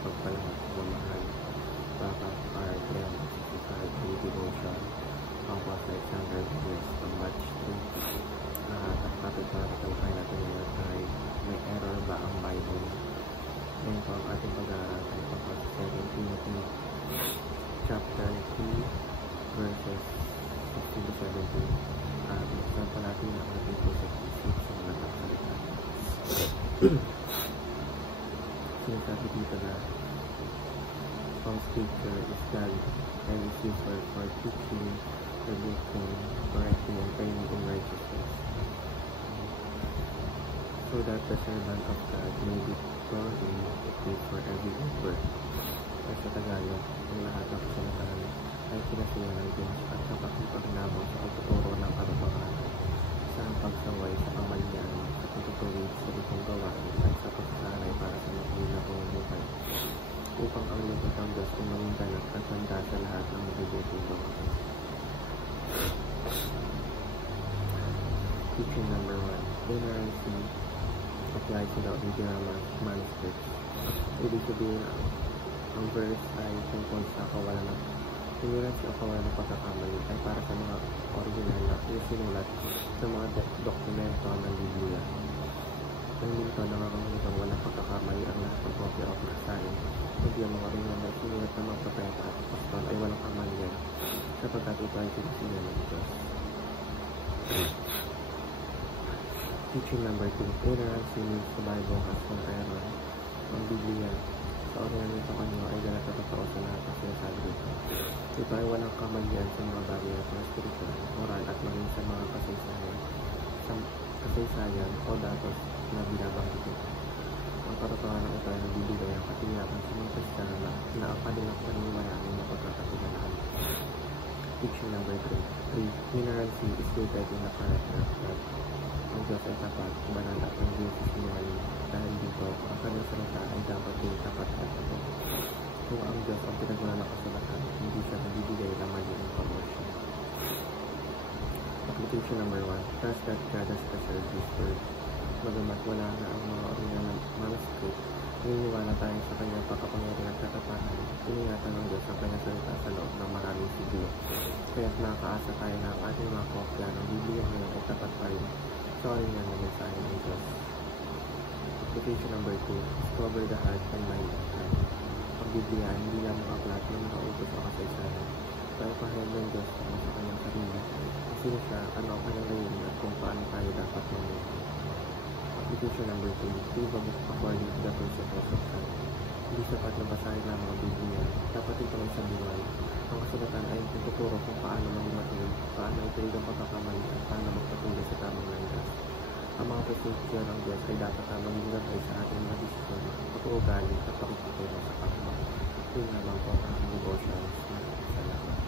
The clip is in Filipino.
pagpalahad, pagmamahal, art, and society, devotion, pangkwas sa standard years, pang-batch 3. Ang topic para tatalakay natin ngayon ay may error ba ang Bible? Ngayon po ang ating pag-aaral ay pangkwas sa 2 Timothy chapter 3 verses 16 to 17. Buksan pa natin ang ating puso at isip sa mga nagsalita. Sinasabi dito na all scripture is God and is useful for teaching, rebuking, correcting, and training in righteousness, so that the servant of God may be thoroughly equipped for every good work. Ay sa Tagalog, ang lahat ng kasalatan ay pinasiya ng Diyos at kapakipaglaban sa pagtuturo ng katotohanan, sa pagsaway sa kamalyan, sa pagtutuwid sa litong gawain, at sa pagsasanay para sa mabuhay na pamumuhay, upang ang lingkod ng Diyos ay maging ganap at handa sa lahat ng mabubuting gawain. Teaching number 1. Inerrancy applies to the original manuscript. Ibig sabihin, ang verse ay tungkol sa kawalan ng inerrancy o kawalan ng pagkakamali ay para sa mga original na isinulat sa mga dokumento ng Biblia. Ang dito nangangahulugang walang pagkakamali ang lahat ng kopya o pasahin, hindi ang mga original na isinulat ng mga propeta at apostol ay walang kamalian, sapagkat ito ay sinisinulat ng Diyos. Teaching number 2. Inerrancy means the Bible has no error. Ang Biblia sa original nito kanyo ay ganap na totoo sa lahat ng sinasabi dito. Ito ay walang kamalian sa mga bagay na spiritual, moral at maging sa mga kasaysayan o datos na binabanggit ito. Ang katotohanan ito ay nagbibigay ang katiyakan sa mga Kristiyano na ang kanilang paniniwalaan ay mapagkakatiwalaan. Teaching number 3. Inerrancy is rooted in the character of God. Ang Diyos ay tapat, banal at ang Diyos is sinungaling. Dahil dito, ang kanyang salita ay dapat din tapat at totoo. Kung ang Diyos ang pinagmula ng kasulatan, hindi siya nagbibigay ng mali information. Application number 1. Trust that God has preserved His word. Bagamat wala na ang mga original na manuscript, naniniwala tayo sa kanyang pagkapangyarihan at katatahan. Iningatan ng Diyos ang kanyang salita sa loob ng maraming siglo. Kaya't nakakaasa tayo na ang ating mga kopya ng Biblia ngayon ay tapat pa rin sa original na mensahe ng Diyos. Application number 2. Discover the heart and mind of God. Ang Biblia ay hindi lamang aklat ng mga utos o kasaysayan, pero pahayag ng Diyos sa kanyang sarili, sino siya, ano ang kanyang layunin at kung paano tayo dapat mamuhay. Application number 2. Live a book according to the principles of God. Hindi sapat na basahin lamang ang Biblia, dapat ito ay sa buhay. Ang kasulatan ay tuturo kung paano maging matuloy, paano ituloy ang pagkakamali at paano magpatuloy sa tamang landas. Ang mga presensya ng Diyos ay dapat na maging gabay sa ating mga desisyon, pag-uugali at pakikitulong sa kapwa. Yun lamang po ang devotions na salamat.